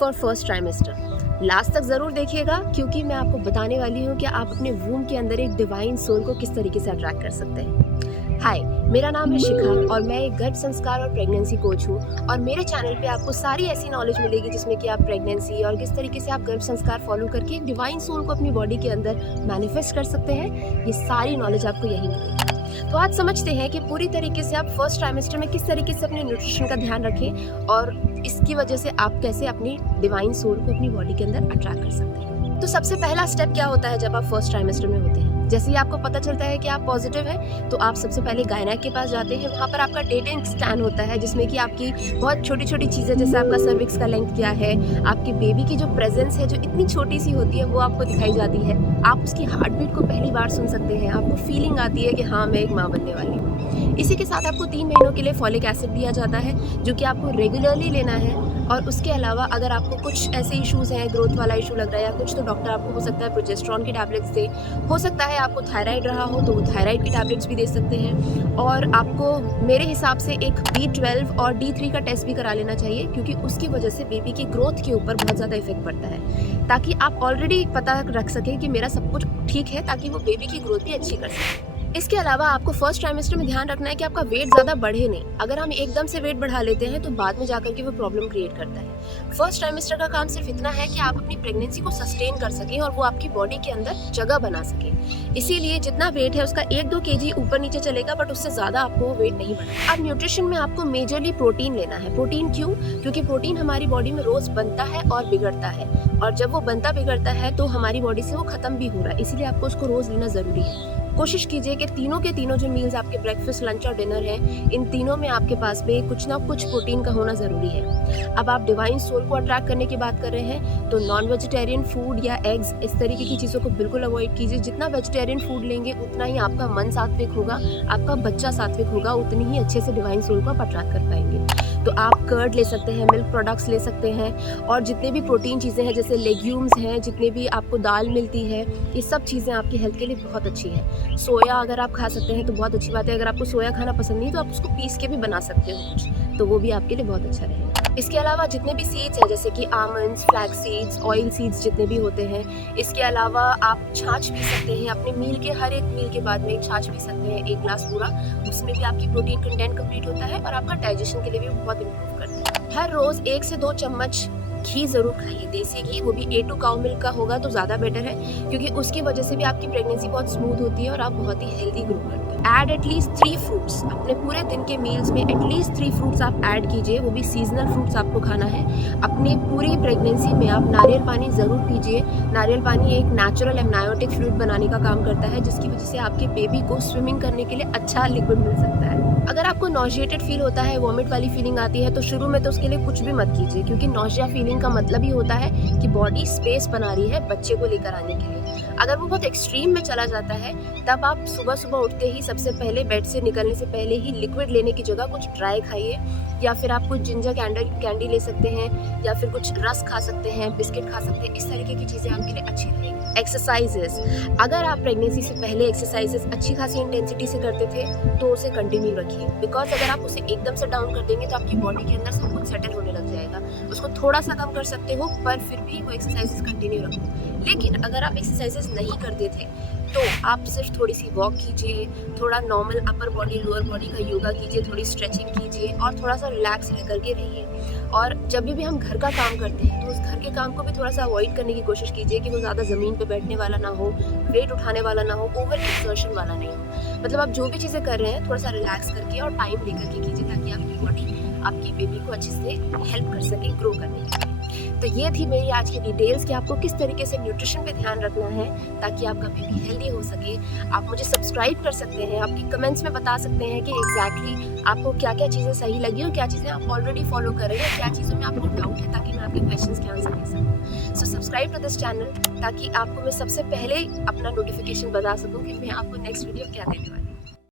For first trimester. Last तक ज़रूर देखिएगा क्योंकि मैं आपको बताने वाली हूँ कि आप अपने वूम के अंदर एक डिवाइन सोल को किस तरीके से अट्रैक्ट कर सकते हैं। हाय, मेरा नाम है शिखा और मैं एक गर्भ संस्कार और प्रेगनेंसी कोच हूँ और मेरे चैनल पे आपको सारी ऐसी नॉलेज मिलेगी जिसमें कि आप प्रेगनेंसी और किस तरीके से आप गर्भ संस्कार फॉलो करके एक डिवाइन सोल को अपनी बॉडी के अंदर मैनिफेस्ट कर सकते हैं। ये सारी नॉलेज आपको यहीं मिलेगी। तो आज समझते हैं कि पूरी तरीके से आप फर्स्ट ट्राइमेस्टर में किस तरीके से अपने न्यूट्रिशन का ध्यान रखें और इसकी वजह से आप कैसे अपनी डिवाइन सोल को अपनी बॉडी के अंदर अट्रैक्ट कर सकते हैं। तो सबसे पहला स्टेप क्या होता है जब आप फर्स्ट ट्राइमेस्टर में होते हैं? जैसे ही आपको पता चलता है कि आप पॉजिटिव हैं तो आप सबसे पहले गायनेक के पास जाते हैं। वहाँ पर आपका डेटिंग स्कैन होता है जिसमें कि आपकी बहुत छोटी छोटी चीज़ें जैसे आपका सर्विक्स का लेंथ क्या है, आपकी बेबी की जो प्रेजेंस है जो इतनी छोटी सी होती है वो आपको दिखाई जाती है। आप उसकी हार्ट बीट को पहली बार सुन सकते हैं। आपको फीलिंग आती है कि हाँ मैं एक माँ बनने वाली हूँ। इसी के साथ आपको 3 महीनों के लिए फॉलिक एसिड दिया जाता है जो कि आपको रेगुलरली लेना है। और उसके अलावा अगर आपको कुछ ऐसे इश्यूज़ हैं, ग्रोथ वाला इशू लग रहा है या कुछ, तो डॉक्टर आपको हो सकता है प्रोजेस्टेरॉन की टैबलेट्स दे, हो सकता है आपको थायराइड रहा हो तो वो थायराइड की टैबलेट्स भी दे सकते हैं। और आपको मेरे हिसाब से एक B12 और D3 का टेस्ट भी करा लेना चाहिए क्योंकि उसकी वजह से बेबी की ग्रोथ के ऊपर बहुत ज़्यादा इफेक्ट पड़ता है, ताकि आप ऑलरेडी पता रख सकें कि मेरा सब कुछ ठीक है, ताकि वो बेबी की ग्रोथ भी अच्छी कर सकें। इसके अलावा आपको फर्स्ट ट्राइमेस्टर में ध्यान रखना है कि आपका वेट ज़्यादा बढ़े नहीं। अगर हम एकदम से वेट बढ़ा लेते हैं तो बाद में जाकर के वो प्रॉब्लम क्रिएट करता है। फर्स्ट ट्राइमेस्टर का काम सिर्फ इतना है कि आप अपनी प्रेगनेंसी को सस्टेन कर सकें और वो आपकी बॉडी के अंदर जगह बना सके। इसीलिए जितना वेट है उसका 1-2 kg ऊपर नीचे चलेगा, बट उससे ज़्यादा आपको वेट नहीं बढ़ेगा। अब न्यूट्रिशन में आपको मेजरली प्रोटीन लेना है। प्रोटीन क्यों? क्योंकि प्रोटीन हमारी बॉडी में रोज़ बनता है और बिगड़ता है, और जब वो बनता बिगड़ता है तो हमारी बॉडी से वो खत्म भी हो रहा है, इसीलिए आपको उसको रोज़ लेना ज़रूरी है। कोशिश कीजिए कि तीनों के तीनों जो मील्स आपके ब्रेकफास्ट, लंच और डिनर हैं, इन तीनों में आपके पास में कुछ ना कुछ प्रोटीन का होना ज़रूरी है। अब आप डिवाइन सोल को अट्रैक्ट करने की बात कर रहे हैं तो नॉन वेजिटेरियन फूड या एग्स, इस तरीके की चीज़ों को बिल्कुल अवॉइड कीजिए। जितना वेजिटेरियन फूड लेंगे उतना ही आपका मन सात्विक होगा, आपका बच्चा सात्विक होगा, उतनी ही अच्छे से डिवाइन सोल को आप अट्रैक्ट कर पाएंगे। तो आप कर्ड ले सकते हैं, मिल्क प्रोडक्ट्स ले सकते हैं, और जितने भी प्रोटीन चीज़ें हैं जैसे लेग्यूम्स हैं, जितने भी आपको दाल मिलती है, ये सब चीज़ें आपकी हेल्थ के लिए बहुत अच्छी है। सोया अगर आप खा सकते हैं तो बहुत अच्छी बात है। अगर आपको सोया खाना पसंद नहीं तो आप उसको पीस के भी बना सकते हो कुछ, तो वो भी आपके लिए बहुत अच्छा रहेगा। इसके अलावा जितने भी सीड्स हैं जैसे कि almonds, flax seeds, oil seeds जितने भी होते हैं, इसके अलावा आप छाछ पी सकते हैं। अपने मील के हर एक मील के बाद में एक छाछ पी सकते हैं, 1 ग्लास पूरा। उसमें भी आपकी प्रोटीन कंटेंट कंप्लीट होता है और आपका डाइजेशन के लिए भी बहुत इम्प्रूव करता है। हर रोज़ 1 से 2 चम्मच घी ज़रूर खाइए, देसी घी, वो भी A2 काउ मिल्क का होगा तो ज़्यादा बेटर है क्योंकि उसकी वजह से भी आपकी प्रेगनेंसी बहुत स्मूथ होती है और आप बहुत ही हेल्दी ग्रो करते हैं। ऐड एटलीस्ट 3 फ्रूट्स अपने पूरे दिन के मील्स में, एटलीस्ट 3 फ्रूट्स आप ऐड कीजिए, वो भी सीजनल फ्रूट्स आपको खाना है। अपनी पूरी प्रेगनेंसी में आप नारियल पानी ज़रूर पीजिए। नारियल पानी एक नेचुरल एमनायोटिक फ्लूइड बनाने का काम करता है जिसकी वजह से आपके बेबी को स्विमिंग करने के लिए अच्छा लिक्विड मिल सकता है। अगर आपको नॉजिएटेड फील होता है, वॉमिट वाली फीलिंग आती है, तो शुरू में तो उसके लिए कुछ भी मत कीजिए क्योंकि नॉजिया फीलिंग का मतलब ही होता है कि बॉडी स्पेस बना रही है बच्चे को लेकर आने के लिए। अगर वो बहुत एक्सट्रीम में चला जाता है तब आप सुबह सुबह उठते ही सबसे पहले बेड से निकलने से पहले ही लिक्विड लेने की जगह कुछ ड्राई खाइए, या फिर आप कुछ जिंजर कैंडी ले सकते हैं, या फिर कुछ रस खा सकते हैं, बिस्किट खा सकते हैं। इस तरीके की चीज़ें आपके लिए अच्छी रहेंगी। एक्सरसाइजेस, अगर आप प्रेगनेंसी से पहले एक्सरसाइजेस अच्छी खासी इंटेंसिटी से करते थे तो उसे कंटिन्यू रखिए, बिकॉज अगर आप उसे एकदम से डाउन कर देंगे तो आपकी बॉडी के अंदर सब कुछ सेटल होने लग जाएगा। उसको थोड़ा सा कम कर सकते हो पर फिर भी वो एक्सरसाइजेस कंटिन्यू रखो। लेकिन अगर आप एक्सरसाइजेस नहीं करते थे तो आप सिर्फ थोड़ी सी वॉक कीजिए, थोड़ा normal upper body lower body का योगा कीजिए, थोड़ी स्ट्रेचिंग कीजिए और थोड़ा सा रिलैक्स रह करके रहिए। और जब भी हम घर का काम करते हैं तो उस घर के काम को भी थोड़ा सा अवॉइड करने की कोशिश कीजिए कि वो ज़्यादा ज़मीन पे बैठने वाला ना हो, वेट उठाने वाला ना हो, ओवर एक्सर्शन वाला नहीं हो। मतलब आप जो भी चीज़ें कर रहे हैं थोड़ा सा रिलैक्स करके और टाइम लेकर के कीजिए ताकि आपकी बॉडी आपकी बेबी को अच्छे से हेल्प कर सके ग्रो करने के लिए। तो ये थी मेरी आज की डिटेल्स कि आपको किस तरीके से न्यूट्रिशन पे ध्यान रखना है ताकि आपका बेबी हेल्दी हो सके। आप मुझे सब्सक्राइब कर सकते हैं, आपकी कमेंट्स में बता सकते हैं कि एग्जैक्टली आपको क्या क्या चीज़ें सही लगी और क्या चीज़ें आप ऑलरेडी फॉलो कर रहे हैं, क्या चीज़ों में आपको डाउट है, ताकि मैं आपके क्वेश्चंस के आंसर दे सकूँ। So subscribe to this channel ताकि आपको मैं सबसे पहले अपना नोटिफिकेशन बता सकूँ कि मैं आपको नेक्स्ट वीडियो क्या देने वाली हूँ।